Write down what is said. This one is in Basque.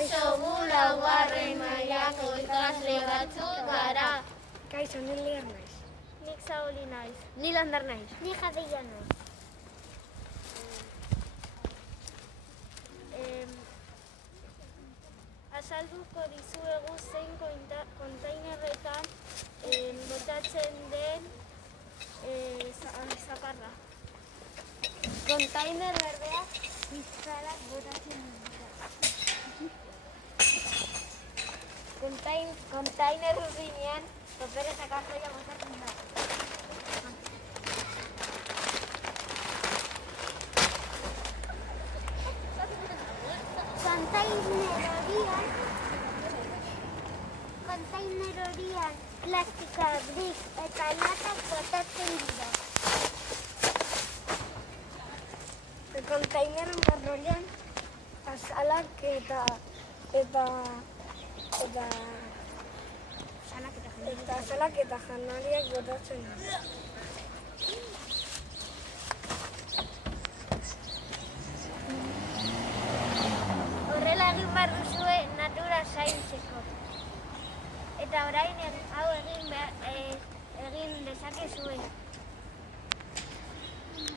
Kaixo, gu laugarren mailako ikasle batzuk gara. Kaixo, ni Lier naiz. Nik Sauli naiz. Ni Lander naiz. Ni Jadeia naiz. Azalduko dizuegu zein kontainerretan botatzen den zaparra. Kontainer berdea Bizkalak botatzen dira. kontainer urdinean paper eta kartoia botatzen da. Kontainer horian plastikoa, brik eta latak botatzen dira. Kontaineren barruan azalak eta janariak botatzen dira. Horrela egin behar duzue natura zaintzeko. Eta orain hau egin dezakezue.